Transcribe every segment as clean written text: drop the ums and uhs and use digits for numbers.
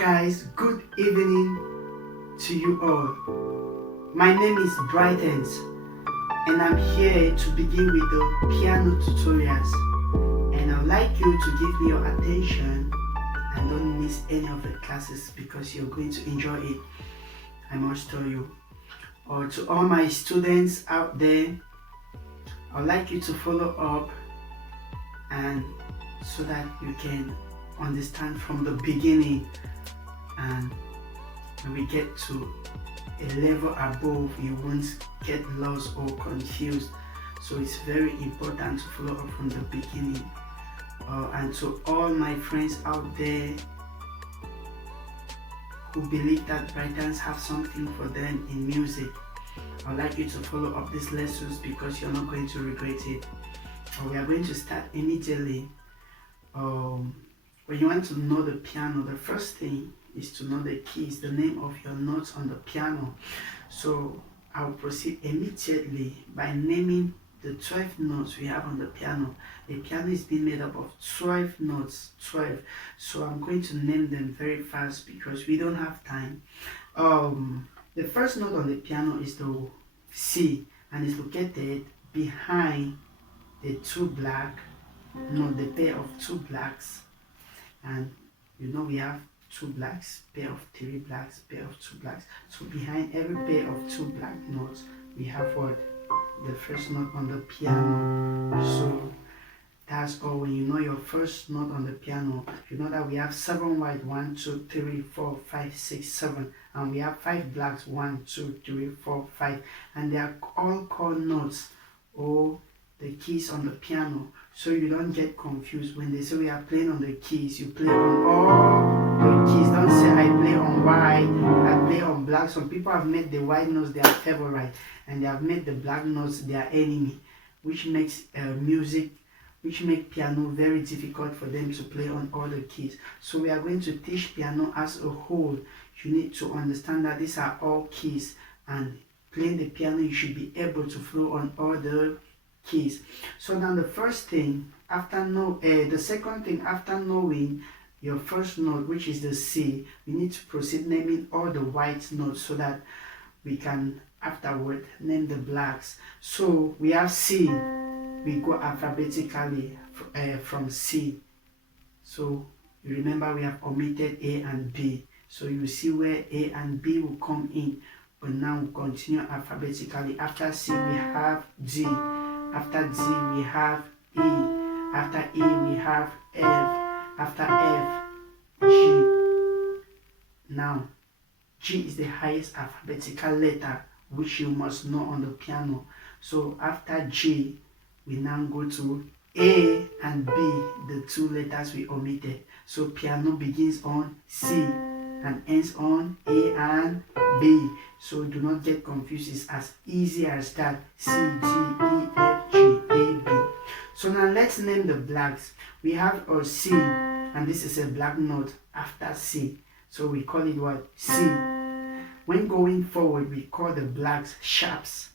guys, good evening to you all. My name is Brighthans and I'm here to begin with the piano tutorials, and I'd like you to give me your attention and don't miss any of the classes because you're going to enjoy it, I must tell you. Or to all my students out there, I'd like you to follow up and so that you can understand from the beginning, and when we get to a level above you won't get lost or confused. So it's very important to follow up from the beginning. And to all my friends out there who believe that Brighthans have something for them in music, I'd like you to follow up these lessons because you're not going to regret it. We are going to start immediately. When you want to know the piano, the first thing is to know the keys, the name of your notes on the piano. So I'll proceed immediately by naming the 12 notes we have on the piano. The piano is being made up of 12 notes, 12. So I'm going to name them very fast because we don't have time. The first note on the piano is the C, and is located behind the two black, the pair of two blacks. And you know we have two blacks, pair of three blacks, pair of two blacks. So behind every pair of two black notes, we have what? The first note on the piano. So that's all. When you know your first note on the piano, you know that we have 7 white, 1, 2, 3, 4, 5, 6, 7, and we have 5 blacks, 1, 2, 3, 4, 5, and they are all called notes or the keys on the piano. So you don't get confused when they say we are playing on the keys. You play on all the keys. Don't say I play on white, I play on black. Some people have made the white notes their favorite and they have made the black notes their enemy, which makes make piano very difficult for them to play on all the keys. So we are going to teach piano as a whole. You need to understand that these are all keys, and playing the piano you should be able to flow on all the keys. So now the first thing the second thing after knowing your first note, which is the C, we need to proceed naming all the white notes so that we can afterward name the blacks. So we have C, we go alphabetically from C. So you remember we have omitted A and B, so you see where A and B will come in, but now we'll continue alphabetically. After C we have G. After G we have E. After E we have F. After F, G. Now, G is the highest alphabetical letter which you must know on the piano. So after G, we now go to A and B, the 2 letters we omitted. So piano begins on C and ends on A and B. So do not get confused. It's as easy as that. C, G, E, F, G, A, B. So now let's name the blacks. We have a C, and this is a black note after C. So we call it what? C. When going forward, we call the blacks sharps.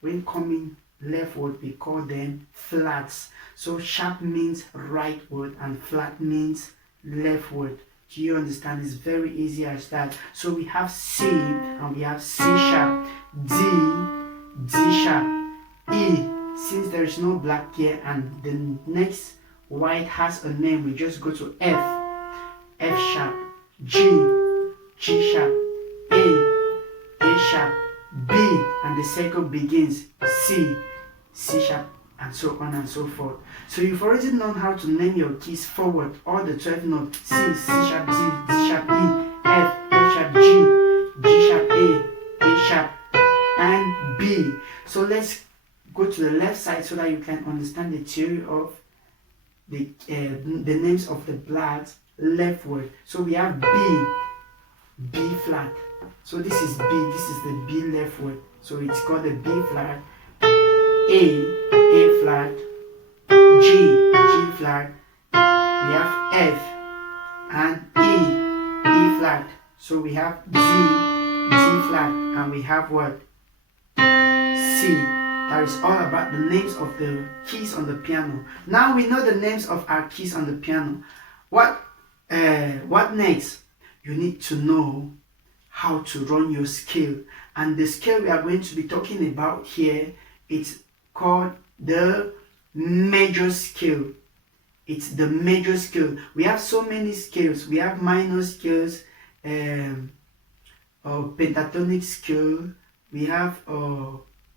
When coming leftward, we call them flats. So sharp means rightward and flat means leftward. Do you understand? It's very easy as that. So we have C and we have C sharp, D, D sharp, E. Since there is no black here and the next white has a name, we just go to F, F sharp, G, G sharp, A sharp, B, and the cycle begins C, C sharp, and so on and so forth. So you've already known how to name your keys forward, all the 12 notes: C, C sharp, D, D sharp, E, F, F sharp, G, G sharp, A sharp, and B. So let's go to the left side so that you can understand the theory of the names of the blacks leftward. So we have B, B flat. So this is B, this is the B leftward. So it's called the B flat. A flat, G flat, we have F and E flat. So we have G flat, and we have what? C. That is all about the names of the keys on the piano. Now we know the names of our keys on the piano. What next? you need to know how to run your scale. And the scale we are going to be talking about here, it's called the major scale. It's the major scale. We have so many scales. We have minor scales, pentatonic scale. We have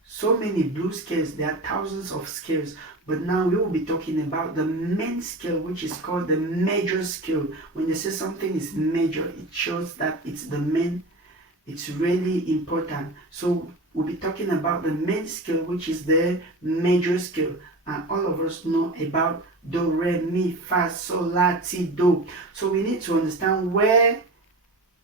so many blues scales. There are thousands of scales. But now we will be talking about the main scale, which is called the major scale. When they say something is major, it shows that it's the main. It's really important. So we'll be talking about the main scale, which is the major scale. And all of us know about do, re, mi, fa, sol, la, ti, do. So we need to understand where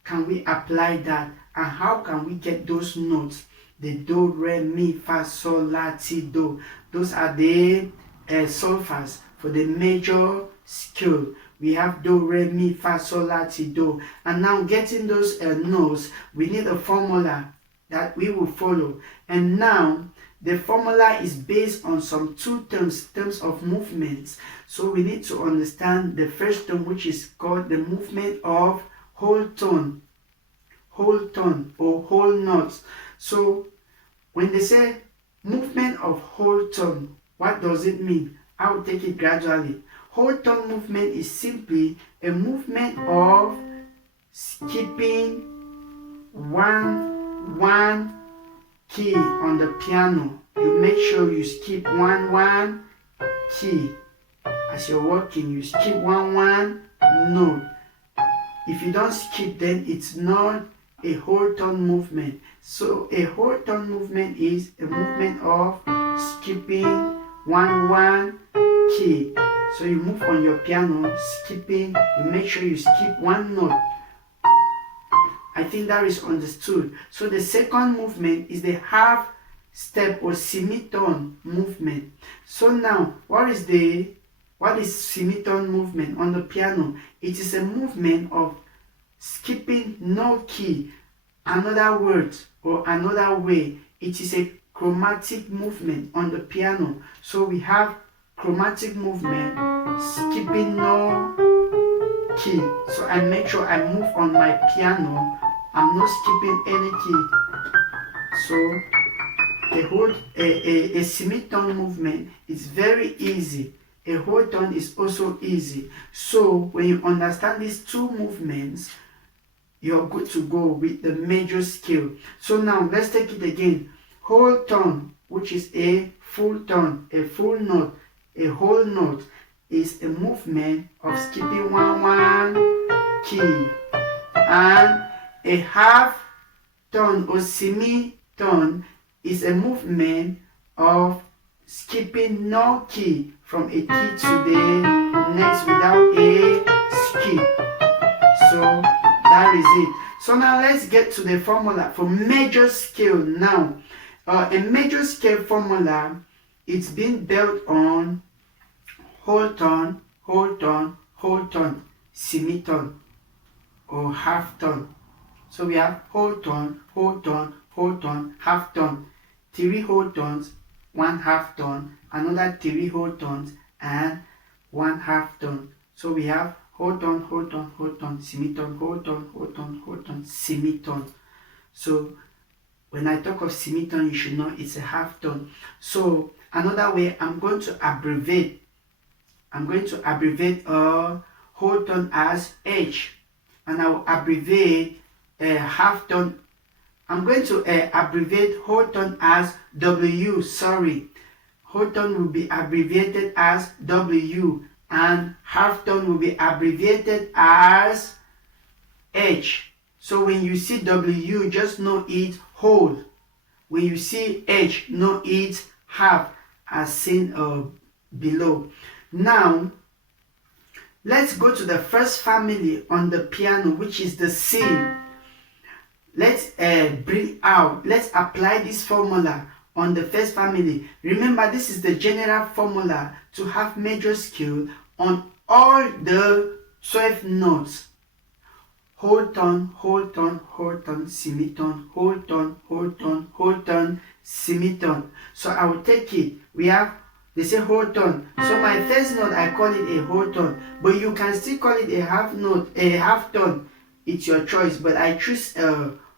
can we apply that and how can we get those notes. The do, re, mi, fa, sol, la, ti, do. Those are the solfas for the major scale. We have do, re, mi, fa, sol, la, ti, do. And now getting those notes, we need a formula that we will follow. And now the formula is based on some two terms of movements. So we need to understand the first term, which is called the movement of whole tone or whole notes. So when they say movement of whole tone, what does it mean? I will take it gradually. Whole tone movement is simply a movement of skipping one key on the piano. You make sure you skip one key. As you're working, you skip one note. If you don't skip, then it's not a whole tone movement. So a whole tone movement is a movement of skipping one key. So you move on your piano, skipping, you make sure you skip one note. I think that is understood. So the second movement is the half step or semitone movement. So now, what is semitone movement on the piano? It is a movement of skipping no key. Another word or another way, it is a chromatic movement on the piano. So we have chromatic movement, skipping no key. So I make sure I move on my piano. I'm not skipping any key. So a semitone movement is very easy. A whole tone is also easy. So when you understand these two movements, you're good to go with the major scale. So now let's take it again. Whole tone, which is a full tone, a full note, a whole note, is a movement of skipping one key. And a half tone or semitone is a movement of skipping no key from a key to the next without a skip. So that is it. So now let's get to the formula for major scale now. A major scale formula, it's been built on whole tone, semitone, or half tone. So we have whole tone, half tone, 3 whole tones, 1 half tone, another 3 whole tones, and 1 half tone. So we have whole tone, semitone, whole tone, semitone. So when I talk of semitone, you should know it's a half tone. So another way, I'm going to abbreviate whole tone as H, and I will abbreviate half tone. I'm going to abbreviate whole tone as W. Whole tone will be abbreviated as W, and half tone will be abbreviated as H. So when you see W, just know it's whole. When you see H, know it's half, as seen below. Now, let's go to the first family on the piano, which is the C. Let's apply this formula on the first family. Remember, this is the general formula to have major scale on all the 12 notes. Whole tone, semitone, whole tone, semitone. So I will take it. They say whole tone. So my first note, I call it a whole tone. But you can still call it a half note, a half tone. it's your choice, but I choose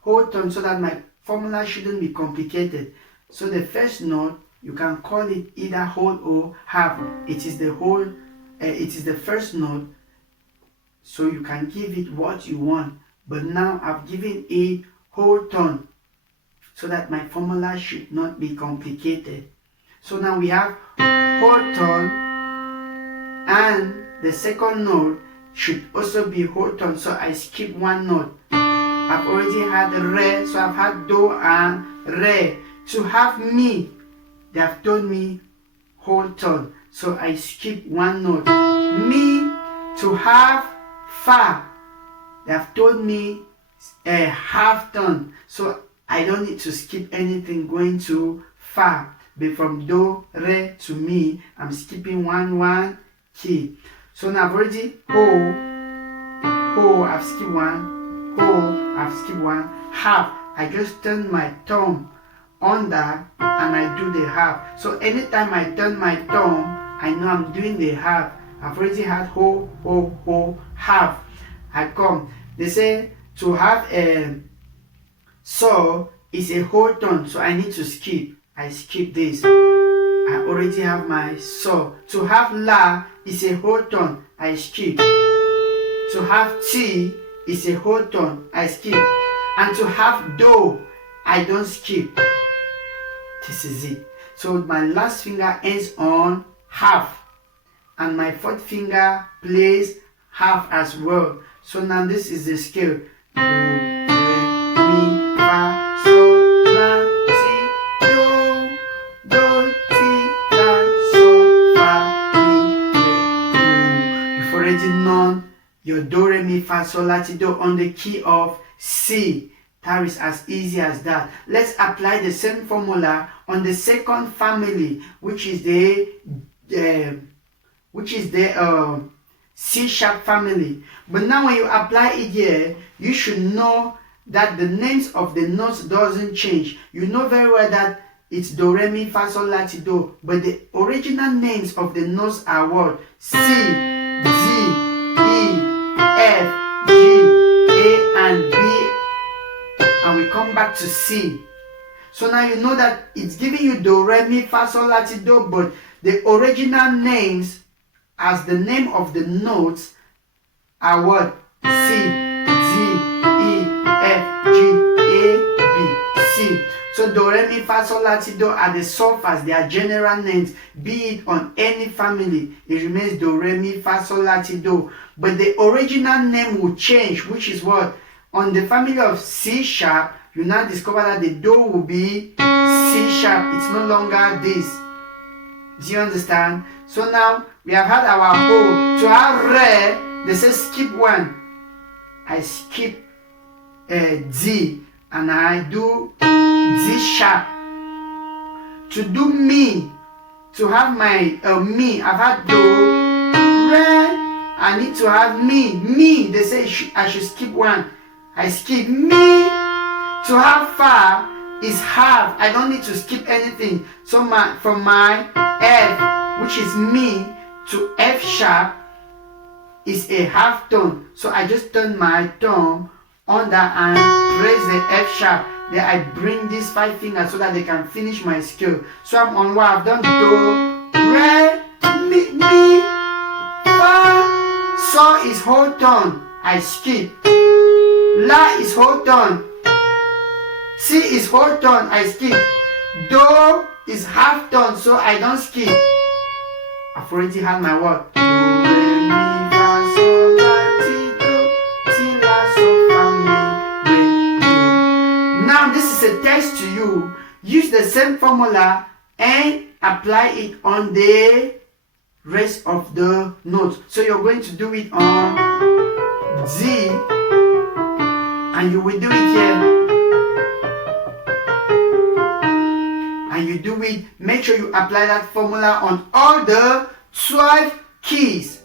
whole tone so that my formula shouldn't be complicated. So the first note, you can call it either whole or half. It is the whole, it is the first note, so you can give it what you want. But now I've given it whole tone so that my formula should not be complicated. So now we have whole tone, and the second note should also be whole tone, so I skip one note. I've already had re, so I've had do and re. To have mi, they have told me whole tone, so I skip one note. Mi, to have fa, they have told me a half tone, so I don't need to skip anything going to fa. But from do, re to mi, I'm skipping one key. So now I've already ho, I've skipped one, ho, I've skipped one, half. I just turn my thumb under and I do the half. So anytime I turn my thumb, I know I'm doing the half. I've already had ho, half. I come. They say to have a so is a whole tone, so I need to skip. I skip this. I already have my so. To have la is a whole tone. I skip. To have ti is a whole tone. I skip. And to have do, I don't skip. This is it. So my last finger ends on half, and my fourth finger plays half as well. So now this is the scale. Do, re, mi, fa, sol, la, si, do, ti, la, sol, fa, mi, re, do. You've already known your do, re, mi, fa, sol, la, ti, do on the key of C. That is as easy as that. Let's apply the same formula on the second family, which is the C sharp family. But now when you apply it here, you should know that the names of the notes doesn't change. You know very well that it's do, re, mi, fa, sol, la, ti, do, but the original names of the notes are what? C, D, E, F, G, A, and B. And we come back to C. So now you know that it's giving you do, re, mi, fa, sol, la, ti, do, but the original names as the name of the notes are what? C, D, E, F, G, A, B, C. So do, re, mi, fa, sol, la, ti, do are the solfas, they are general names. Be it on any family, it remains do, re, mi, fa, sol, la, ti, do. But the original name will change, which is what? On the family of C sharp, you now discover that the do will be C sharp. It's no longer this. Do you understand? So now we have had our ho. To have re, they say skip one. I skip D and I do D sharp. To do mi, to have my mi, I've had do, re, I need to have mi. They say I should skip one. I skip mi. To have fa is half. I don't need to skip anything. So from my F, which is mi, to F sharp is a half tone. So I just turn my thumb under and press the F sharp. Then I bring these 5 fingers so that they can finish my scale. So I'm on what I've done: do, re, mi, fa. So is whole tone. I skip. La is whole tone. Si is whole tone. I skip. Do is half tone, so I don't skip. I've already had my word. Do, re, mi, fa, sol, la, ti, do, si, la, sol, fa, mi, re, do. Now this is a test to you. Use the same formula and apply it on the rest of the notes. So you're going to do it on D, and you will do it here. And you do it, make sure you apply that formula on all the 12 keys.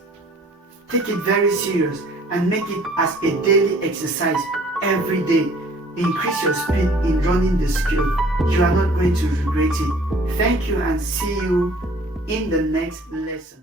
Take it very serious and make it as a daily exercise every day. Increase your speed in running the skill. You are not going to regret it. Thank you and see you in the next lesson.